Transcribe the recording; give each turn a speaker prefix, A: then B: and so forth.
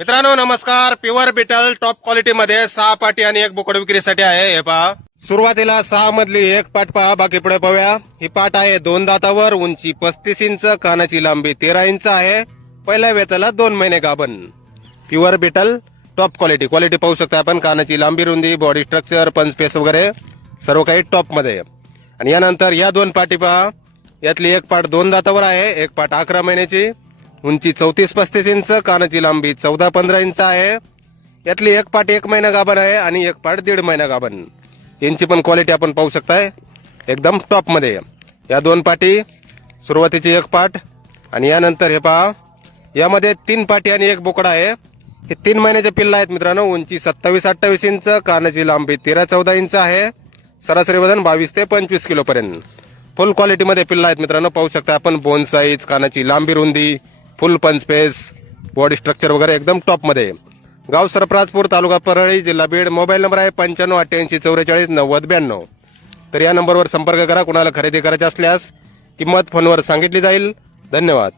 A: मित्रांनो नमस्कार. Pure Beetal top क्वालिटीमध्ये सहा पाटी आणि एक बोकड विक्रीसाठी आहे. हे पहा. सुरुवातीला सहा मधली एक पाट पहा. बाकी पुढे पाहूया. ही पाट आहे दोन दातावर उंची पस्तीस इंच कानाची लांबी तेरा इंच आहे. पहिल्या वेताला दोन महिने गाभण. Pure Beetal top quality quality पाहू शकता आपण. कानाची लांबी रुंदी बॉडी स्ट्रक्चर पंचपेस वगैरे. सर्व काही टॉपमध्ये. आणि यानंतर या दोन पाटी पहा. यातली एक पाट दोन दातावर आहे. एक पाट अकरा महिन्याची. उंची चौतीस पस्तीस इंच कानाची लांबी चौदा पंधरा इंच आहे. यातली एक पाट एक महिना गाभण आहे आणि एक पाट दीड महिना गाभण. यांची पण क्वालिटी आपण पाहू शकताय. एकदम टॉपमध्ये. या दोन पाटी सुरुवातीची एक पाट आणि यानंतर हे पहा. यामध्ये तीन पाटी आणि एक बोकडा आहे. हे तीन महिन्याचे पिल्ला आहेत मित्रांनो. उंची सत्तावीस अठ्ठावीस इंच कानाची लांबी तेरा चौदा इंच आहे. सरासरी वजन बावीस ते पंचवीस किलो पर्यंत फुल क्वालिटीमध्ये पिल्ला आहेत मित्रांनो. पाहू शकता आपण बोन साईज कानाची लांबी रुंदी फुल पंचपेस बॉडी स्ट्रक्चर वगैरे एकदम टॉपमध्ये गाव सरफराजपूर तालुका परळी जिल्हा बीड मोबाईल नंबर आहे पंच्याण्णव अठ्ठ्याऐंशी चौवेचाळीस नव्वद ब्याण्णव. तर या नंबरवर संपर्क करा कुणाला खरेदी करायचे असल्यास किंमत फोनवर सांगितली जाईल. धन्यवाद.